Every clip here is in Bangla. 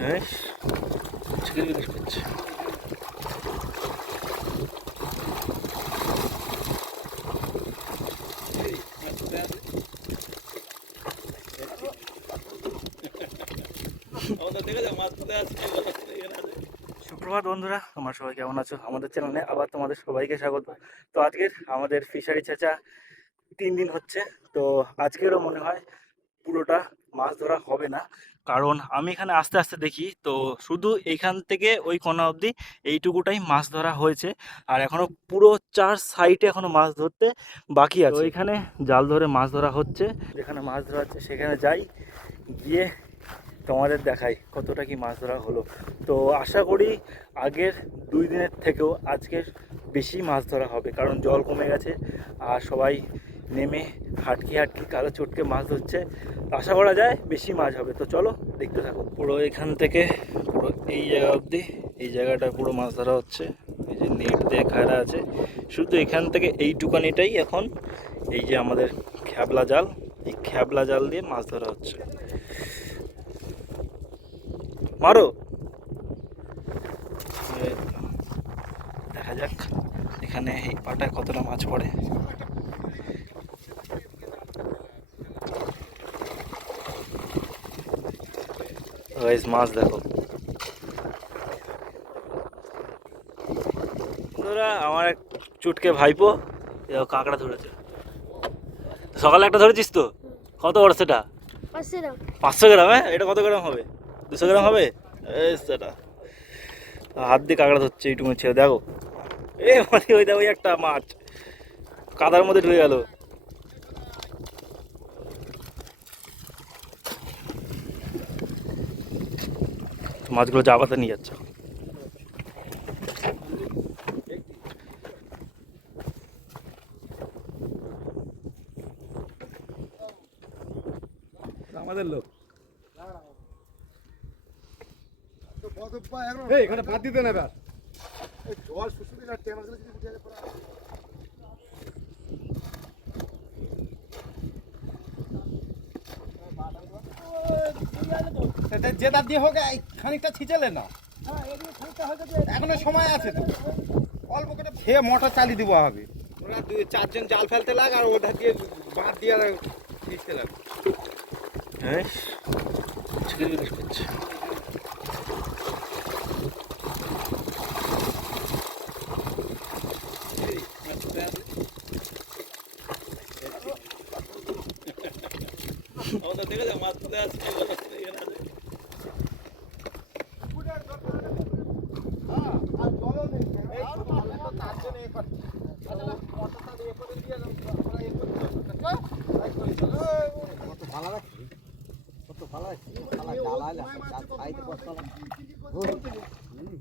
সুপ্রভাত বন্ধুরা, তোমার সবাই কেমন আছো? আমাদের চ্যানেলে আবার তোমাদের সবাইকে স্বাগত। তো আজকের আমাদের ফিশারি চেঁচা তিন দিন হচ্ছে, তো আজকেরও মনে হয় পুরোটা মাছ ধরা হবে না। কারণ আমি এখানে আস্তে আস্তে দেখি। তো শুধু এইখান থেকে ওই কোনা অবধি এইটুকুটাই মাছ ধরা হয়েছে। আর এখনও পুরো চার সাইডে এখনও মাছ ধরতে বাকি আছে। ওইখানে জাল ধরে মাছ ধরা হচ্ছে। যেখানে মাছ ধরা হচ্ছে সেখানে যাই গিয়ে তোমাদের দেখাই কতটা কি মাছ ধরা হলো। তো আশা করি আগের দুই দিনের থেকেও আজকের বেশি মাছ ধরা হবে কারণ জল কমে গেছে। আর সবাই নেমে হাটকি হাটকি কালো চটকে মাছ ধরছে। আশা করা যায় বেশি মাছ হবে। তো চলো, দেখতে থাকো। পুরো এখান থেকে, পুরো এই জায়গা অবধি, এই জায়গাটা পুরো মাছ ধরা হচ্ছে। এই যে নেট দিয়ে খায়রা আছে। শুধু এখান থেকে এইটুকানিটাই এখন এই যে আমাদের খ্যাবলা জাল। এই খ্যাবলা জাল দিয়ে মাছ ধরা হচ্ছে। মারো। দেখা যাক এখানে এই পাটায় কতটা মাছ পড়ে। গাইস মাছ দেখো বন্ধুরা আমার এক চুটকে ভাইপো কাঁকড়া ধরেছে। সকালে একটা ধরেছিস তো? কত বড় সেটা? পাঁচশো গ্রাম। হ্যাঁ? এটা কত গ্রাম হবে? দুশো গ্রাম হবে? এই সেটা। হাত দিয়ে কাঁকড়া ধরছে এইটুকু ছেড়ে দেখো। এ মানে ওই দেখো ওই একটা মাছ। কাদার মধ্যে ঢুকে গেল। মাছগুলো জাবাতে নিয়ে যাচ্ছে। আমাদের লোক। এই এখানে বাদ দিতে নেবে আর। জল শুশুরি না টেমার গেলে যদি উঠে যায় পরে। যে দাঁত দিয়ে হোক এই খানিকটা ছিচেলে না। এখনও সময় আছে তো। অল্প করে ফে মোটর চালিয়ে দিব হবে ওরা দুই চারজন জাল ফেলতে লাগ আর ওটা দিয়ে বাঁধ দিয়ে ছিঁচতে লাগ। হ্যাঁ। চিকেন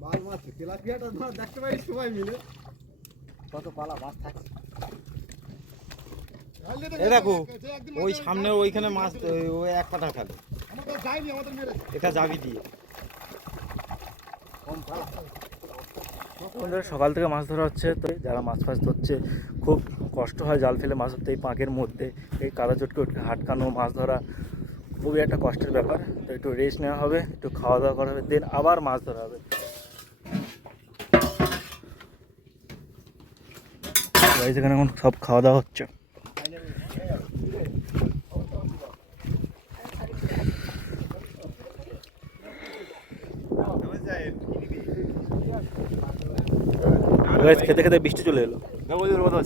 মাল মাছ তেলাপিয়াটা ধর দেখতে সবাই মিলে কত পালা মাছ থাকে এ দেখো, ওই সামনে ওইখানে মাছ, ওই- এক পাটা এটা যাবি দিয়ে। সকাল থেকে মাছ ধরা হচ্ছে, তো যারা মাছ ফাছ ধরছে, খুব কষ্ট হয় জাল ফেলে মাছ ধরতে এই পাঁকের মধ্যে। এই কাদা চটকে হাটকানো মাছ ধরা। খুবই একটা কষ্টের ব্যাপার। তো একটু রেস্ট নেওয়া হবে, একটু খাওয়া দাওয়া করা হবে দেন আবার মাছ ধরা হবে। এখানে এখন সব খাওয়া দাওয়া হচ্ছে খেতে খেতে বৃষ্টি চলে এলো।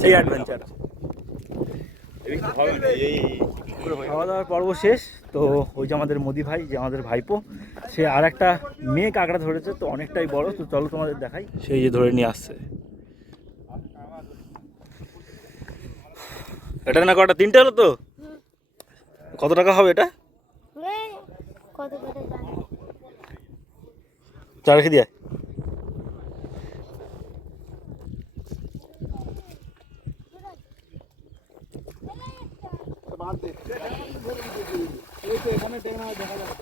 এই অ্যাডভেঞ্চার খাওয়া দাওয়ার পর্ব শেষ। তো ওই যে আমাদের মোদি ভাই যে আমাদের ভাইপো সে আর একটা মেয়ে কাঁকড়া ধরেছে তো অনেকটাই বড়। তো চলো তোমাদের দেখাই। সেই যে ধরে নিয়ে আসছে। এটা না কটা? তিনটে হলো তো? কত টাকা হবে এটা? করে রেখে দিয়ে। মারতে এই তো এখানে টেকনা দেখা যাবে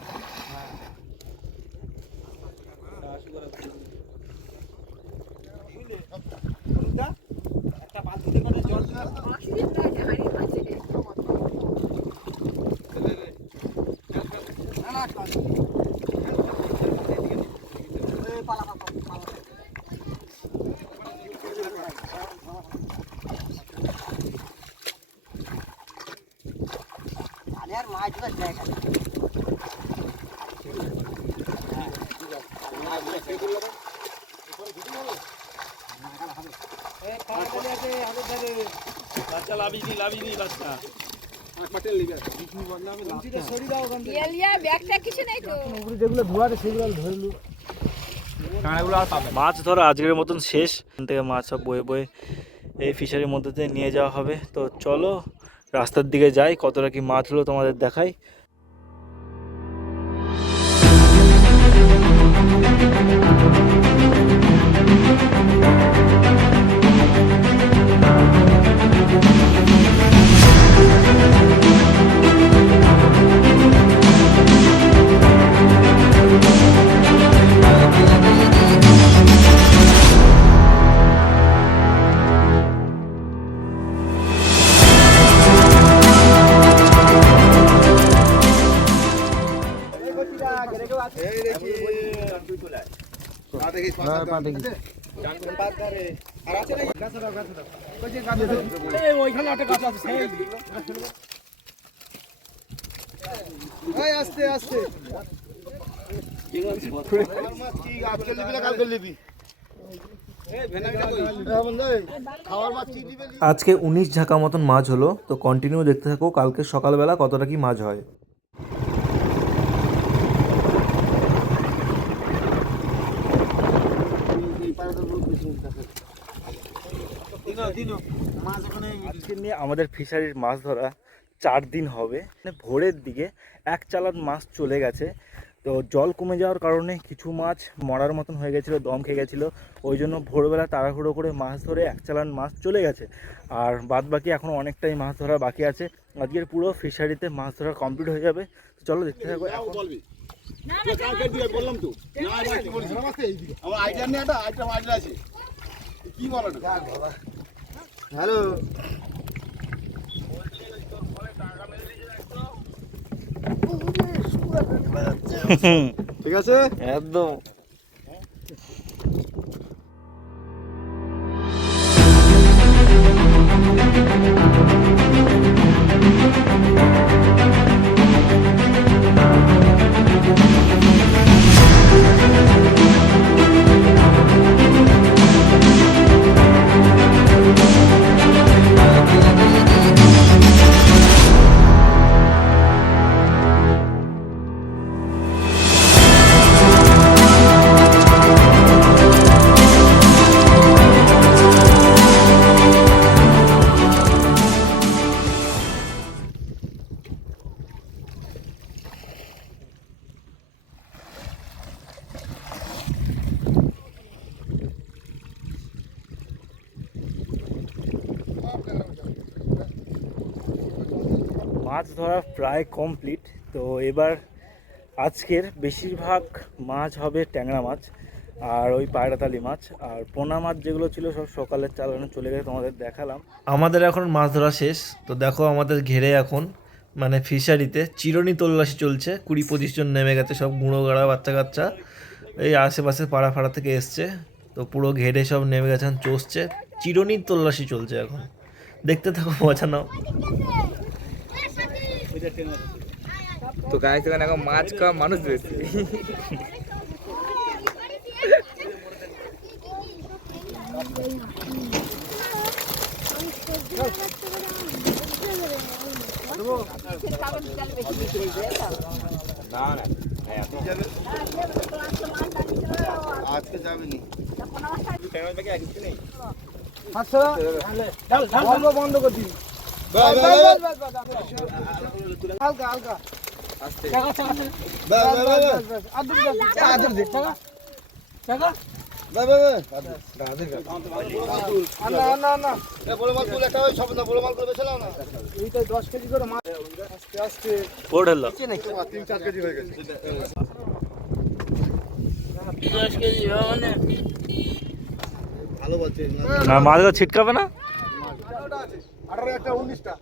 মাছ ধরা আজকের মতন শেষ। থেকে মাছ সব বয়ে বয়ে এই ফিশারির মধ্যে নিয়ে যাওয়া হবে। তো চলো রাস্তার দিকে যাই কতটা কি মাছ হলো তোমাদের দেখাই। দিবে আজকে উনিশ ঝাঁকা মতন মাছ হলো, তো কন্টিনিউ দেখতে থাকো, কালকে সকালবেলা কতটা কি মাছ হয়। আজকে নিয়ে আমাদের ফিশারির মাছ ধরা চার দিন হবে। মানে ভোরের দিকে এক চালান মাছ চলে গেছে। তো জল কমে যাওয়ার কারণে কিছু মাছ মরার মতন হয়ে গেছিল দম খেয়ে গেছিল। ওই জন্য ভোরবেলা তাড়াহুড়ো করে মাছ ধরে এক চালান মাছ চলে গেছে। আর বাদ বাকি এখনও অনেকটাই মাছ ধরা বাকি আছে। আজকের পুরো ফিশারিতে মাছ ধরা কমপ্লিট হয়ে যাবে। চলো দেখতে থাকো এখন। বলবি। কালকে দিয়ে বললাম তো। না না কি বলছিস আমার আইডিয়া নেই একটা আইডিয়া আইডিয়া আছে। কি বলো হ্যালো। ঠিক আছে? একদম। মাছ ধরা প্রায় কমপ্লিট তো এবার আজকের বেশিরভাগ মাছ হবে ট্যাংরা মাছ আর ওই পায়রাতালি মাছ। আর পোনা মাছ যেগুলো ছিল সব সকালের চালানো চলে গেছে, তোমাদের দেখালাম। আমাদের এখন মাছ ধরা শেষ। তো দেখো আমাদের ঘেরে এখন মানে ফিশারিতে চিরনি তল্লাশি চলছে। কুড়ি পঁচিশ জন নেমে গেছে, সব গুঁড়ো গাড়া বাচ্চা কাচ্চা এই আশেপাশে পাড়া ফাড়া থেকে এসছে। তো পুরো ঘেরে সব নেমে গেছে, এখন চষছে। চিরনি তল্লাশি চলছে এখন। দেখতে থাকো, মজা নাও। তো গাইছে এখন মাছ খাওয়া মানুষ বেশি আজকে যাবে নি ও ঢেললো তিন চার কেজি না মাছগুলো ছিটকাবে না? আঠারো একটা উনিশটা।